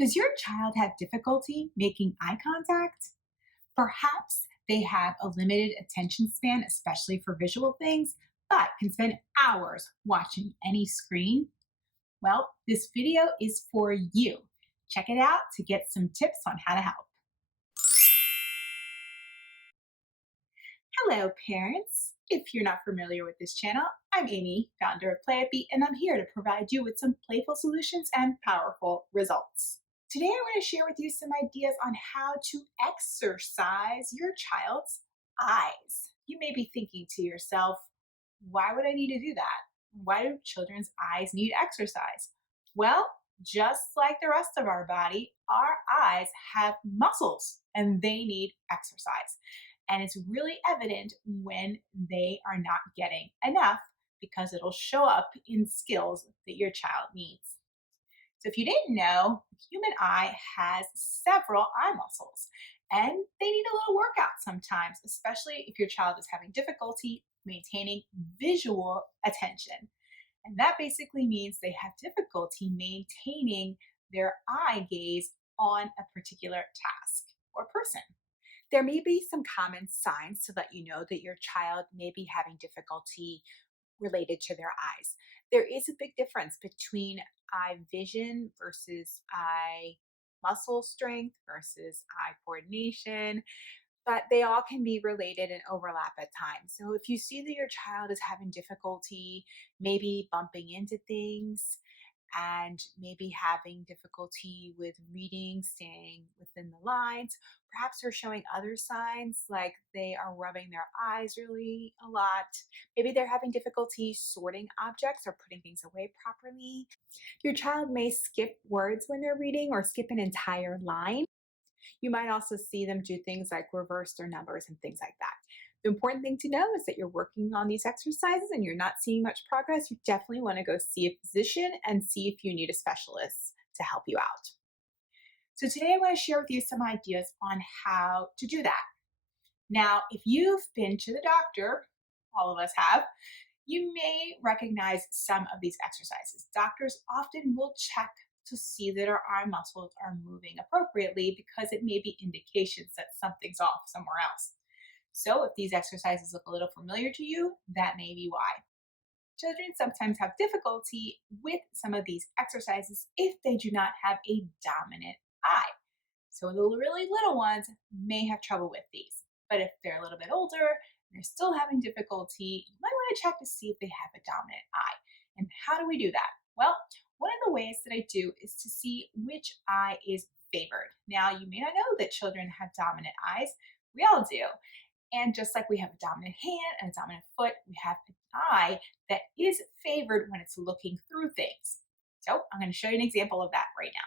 Does your child have difficulty making eye contact? Perhaps they have a limited attention span, especially for visual things, but can spend hours watching any screen. Well, this video is for you. Check it out to get some tips on how to help. Hello, parents. If you're not familiar with this channel, I'm Amy, founder of Playapy, and I'm here to provide you with some playful solutions and powerful results. Today, I want to share with you some ideas on how to exercise your child's eyes. You may be thinking to yourself, why would I need to do that? Why do children's eyes need exercise? Well, just like the rest of our body, our eyes have muscles and they need exercise. And it's really evident when they are not getting enough because it'll show up in skills that your child needs. So if you didn't know, the human eye has several eye muscles and they need a little workout sometimes, especially if your child is having difficulty maintaining visual attention. And that basically means they have difficulty maintaining their eye gaze on a particular task or person. There may be some common signs to let you know that your child may be having difficulty related to their eyes. There is a big difference between eye vision versus eye muscle strength versus eye coordination, but they all can be related and overlap at times. So if you see that your child is having difficulty maybe bumping into things and maybe having difficulty with reading, staying within the lines, perhaps they're showing other signs like they are rubbing their eyes really a lot. Maybe they're having difficulty sorting objects or putting things away properly. Your child may skip words when they're reading or skip an entire line. You might also see them do things like reverse their numbers and things like that. The important thing to know is that you're working on these exercises and you're not seeing much progress. You definitely want to go see a physician and see if you need a specialist to help you out. So today I want to share with you some ideas on how to do that. Now, if you've been to the doctor, all of us have, you may recognize some of these exercises. Doctors often will check to see that our eye muscles are moving appropriately because it may be indications that something's off somewhere else. So if these exercises look a little familiar to you, that may be why. Children sometimes have difficulty with some of these exercises if they do not have a dominant eye. So the really little ones may have trouble with these. But if they're a little bit older and they're still having difficulty, you might want to check to see if they have a dominant eye. And how do we do that? Well, one of the ways that I do is to see which eye is favored. Now, you may not know that children have dominant eyes. We all do. And just like we have a dominant hand and a dominant foot, we have an eye that is favored when it's looking through things. So I'm going to show you an example of that right now.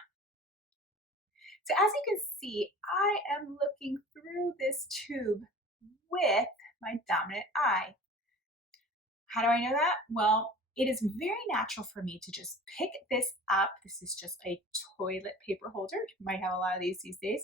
So as you can see, I am looking through this tube with my dominant eye. How do I know that? Well, it is very natural for me to just pick this up. This is just a toilet paper holder. You might have a lot of these days.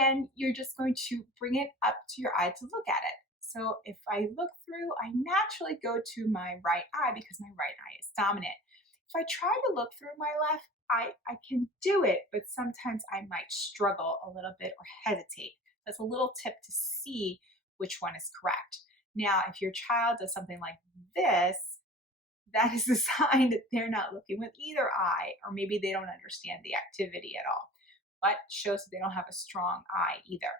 And you're just going to bring it up to your eye to look at it. So if I look through, I naturally go to my right eye because my right eye is dominant. If I try to look through my left eye, I can do it, but sometimes I might struggle a little bit or hesitate. That's a little tip to see which one is correct. Now, if your child does something like this, that is a sign that they're not looking with either eye, or maybe they don't understand the activity at all, but shows that they don't have a strong eye either.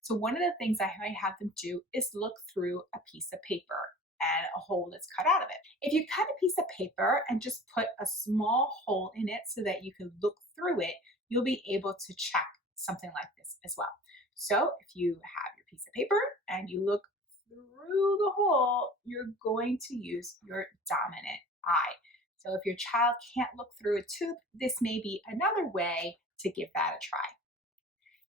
So one of the things I might have them do is look through a piece of paper and a hole that's cut out of it. If you cut a piece of paper and just put a small hole in it so that you can look through it, you'll be able to check something like this as well. So if you have your piece of paper and you look through the hole, you're going to use your dominant eye. So if your child can't look through a tube, this may be another way to give that a try.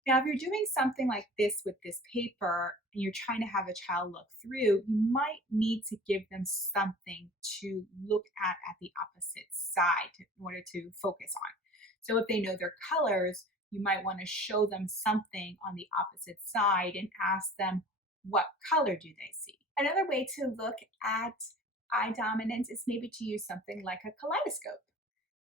Now, if you're doing something like this with this paper and you're trying to have a child look through, you might need to give them something to look at the opposite side in order to focus on. So if they know their colors, you might want to show them something on the opposite side and ask them, what color do they see? Another way to look at eye dominance is maybe to use something like a kaleidoscope.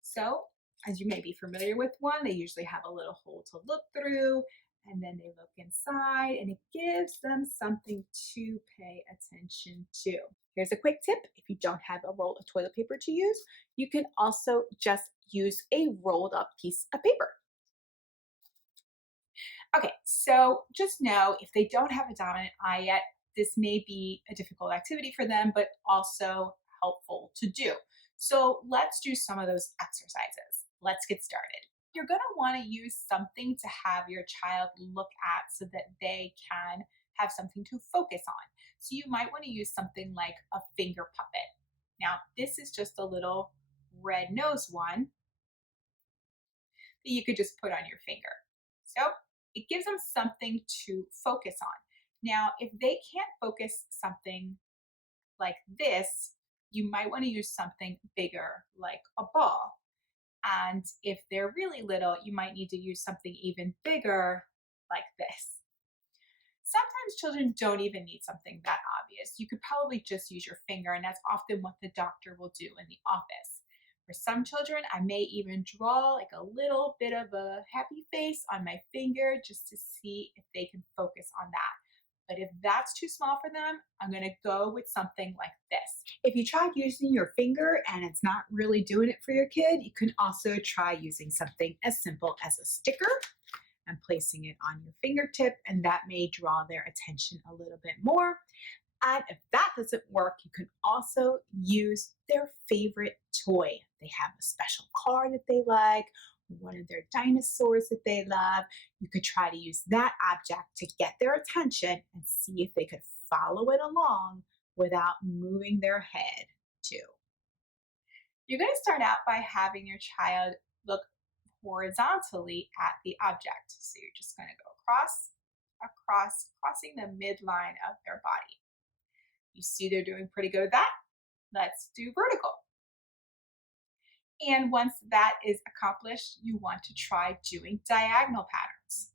So As you may be familiar with one, they usually have a little hole to look through, and then they look inside, and it gives them something to pay attention to. Here's a quick tip. If you don't have a roll of toilet paper to use, you can also just use a rolled up piece of paper. Okay, so just know if they don't have a dominant eye yet, this may be a difficult activity for them, but also helpful to do. So let's do some of those exercises. Let's get started. You're going to want to use something to have your child look at so that they can have something to focus on. So you might want to use something like a finger puppet. Now, this is just a little red nose one that you could just put on your finger. So it gives them something to focus on. Now, if they can't focus something like this, you might want to use something bigger like a ball. And if they're really little, you might need to use something even bigger like this. Sometimes children don't even need something that obvious. You could probably just use your finger, and that's often what the doctor will do in the office. For some children, I may even draw like a little bit of a happy face on my finger just to see if they can focus on that. But if that's too small for them, I'm going to go with something like this. If you tried using your finger and it's not really doing it for your kid, you can also try using something as simple as a sticker and placing it on your fingertip, and that may draw their attention a little bit more. And if that doesn't work, you can also use their favorite toy. They have a special car that they like, one of their dinosaurs that they love. You could try to use that object to get their attention and see if they could follow it along without moving their head too. You're going to start out by having your child look horizontally at the object. So you're just going to go across, crossing the midline of their body. You see they're doing pretty good at that. Let's do vertical. And once that is accomplished, you want to try doing diagonal patterns.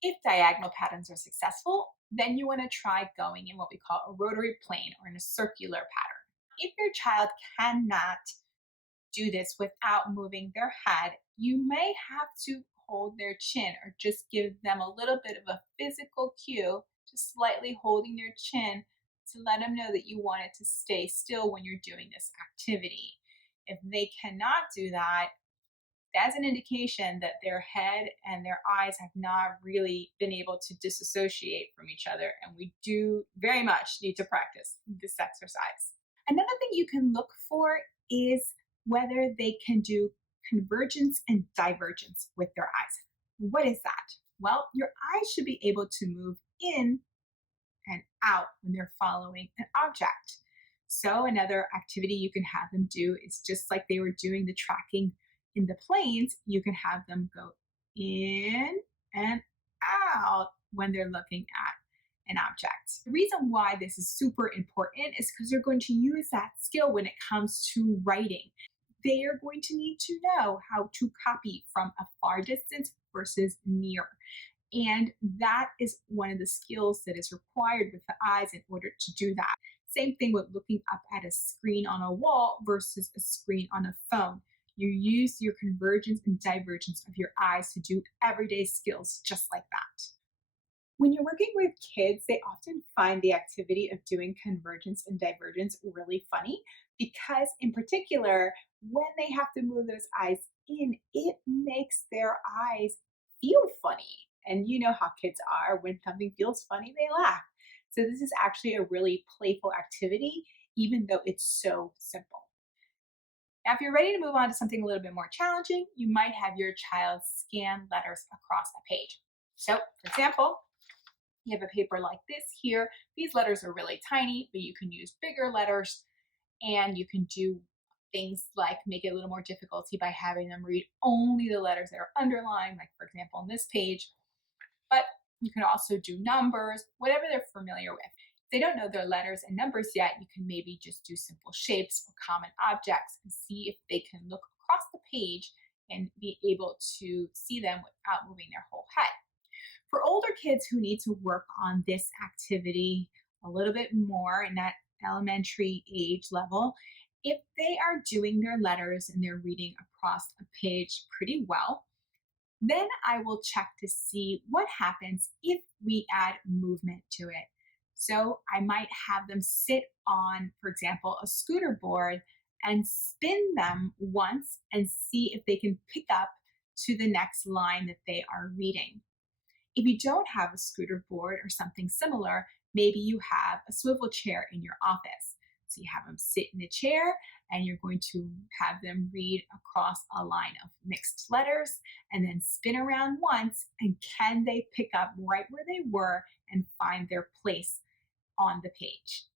If diagonal patterns are successful, then you want to try going in what we call a rotary plane or in a circular pattern. If your child cannot do this without moving their head, you may have to hold their chin or just give them a little bit of a physical cue, just slightly holding their chin to let them know that you want it to stay still when you're doing this activity. If they cannot do that, that's an indication that their head and their eyes have not really been able to disassociate from each other, and we do very much need to practice this exercise. Another thing you can look for is whether they can do convergence and divergence with their eyes. What is that? Well, your eyes should be able to move in and out when they're following an object. So another activity you can have them do is just like they were doing the tracking in the planes, you can have them go in and out when they're looking at an object. The reason why this is super important is because they're going to use that skill when it comes to writing. They are going to need to know how to copy from a far distance versus near. And that is one of the skills that is required with the eyes in order to do that. Same thing with looking up at a screen on a wall versus a screen on a phone. You use your convergence and divergence of your eyes to do everyday skills just like that. When you're working with kids, they often find the activity of doing convergence and divergence really funny because, in particular, when they have to move those eyes in, it makes their eyes feel funny. And you know how kids are. When something feels funny, they laugh. So this is actually a really playful activity, even though it's so simple. Now, if you're ready to move on to something a little bit more challenging, you might have your child scan letters across a page. So, for example, you have a paper like this here. These letters are really tiny, but you can use bigger letters, and you can do things like make it a little more difficulty by having them read only the letters that are underlined, like for example on this page. But you can also do numbers, whatever they're familiar with. If they don't know their letters and numbers yet, you can maybe just do simple shapes or common objects and see if they can look across the page and be able to see them without moving their whole head. For older kids who need to work on this activity a little bit more in that elementary age level, If they are doing their letters and they're reading across a page pretty well, then I will check to see what happens if we add movement to it. So I might have them sit on, for example, a scooter board and spin them once and see if they can pick up to the next line that they are reading. If you don't have a scooter board or something similar, maybe you have a swivel chair in your office. So you have them sit in the chair and you're going to have them read across a line of mixed letters and then spin around once. And can they pick up right where they were and find their place on the page?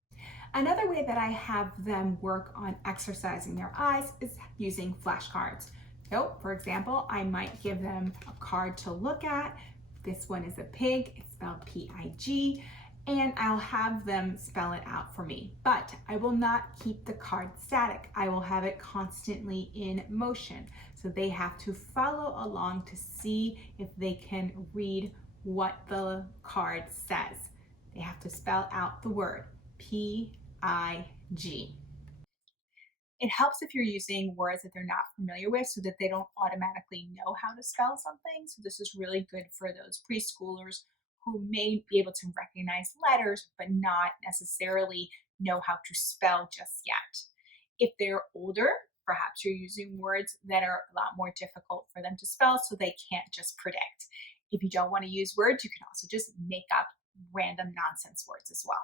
Another way that I have them work on exercising their eyes is using flashcards. So, for example, I might give them a card to look at. This one is a pig, it's spelled P-I-G, and I'll have them spell it out for me. But I will not keep the card static. I will have it constantly in motion. So they have to follow along to see if they can read what the card says. They have to spell out the word P-I-G. It helps if you're using words that they're not familiar with so that they don't automatically know how to spell something. So this is really good for those preschoolers who may be able to recognize letters but not necessarily know how to spell just yet. If they're older, perhaps you're using words that are a lot more difficult for them to spell so they can't just predict. If you don't want to use words, you can also just make up random nonsense words as well.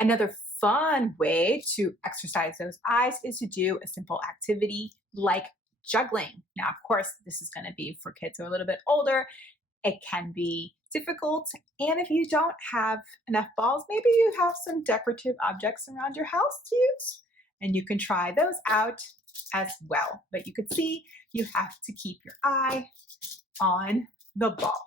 Another fun way to exercise those eyes is to do a simple activity like juggling. Now, of course, this is going to be for kids who are a little bit older. It can be difficult. And if you don't have enough balls, maybe you have some decorative objects around your house to use, and you can try those out as well. But you could see you have to keep your eye on the ball.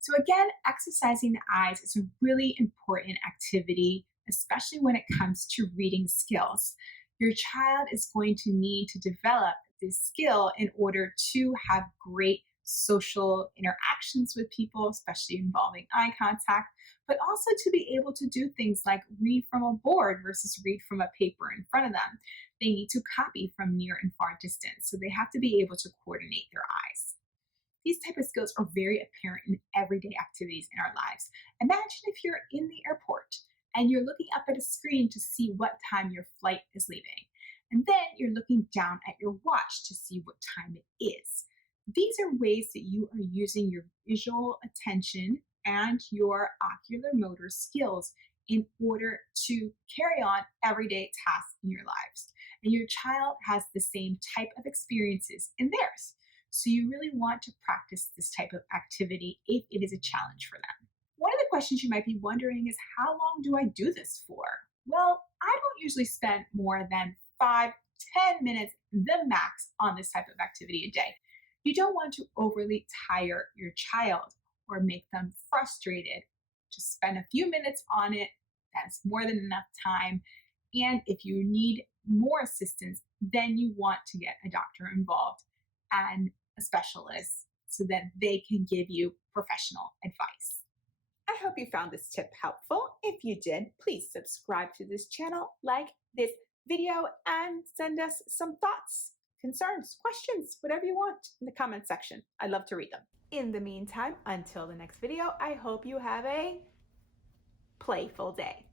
So again, exercising the eyes is a really important activity, especially when it comes to reading skills. Your child is going to need to develop this skill in order to have great social interactions with people, especially involving eye contact, but also to be able to do things like read from a board versus read from a paper in front of them. They need to copy from near and far distance, so they have to be able to coordinate their eyes. These type of skills are very apparent in everyday activities in our lives. Imagine if you're in the airport and you're looking up at a screen to see what time your flight is leaving. And then you're looking down at your watch to see what time it is. These are ways that you are using your visual attention and your ocular motor skills in order to carry on everyday tasks in your lives. And your child has the same type of experiences in theirs. So you really want to practice this type of activity if it is a challenge for them. One of the questions you might be wondering is, how long do I do this for? Well, I don't usually spend more than 5-10 minutes, the max, on this type of activity a day. You don't want to overly tire your child or make them frustrated. Just spend a few minutes on it. That's more than enough time. And if you need more assistance, then you want to get a doctor involved and a specialist so that they can give you professional advice. I hope you found this tip helpful. If you did, please subscribe to this channel, like this video, and send us some thoughts, concerns, questions, whatever you want in the comment section. I'd love to read them. In the meantime, until the next video, I hope you have a playful day.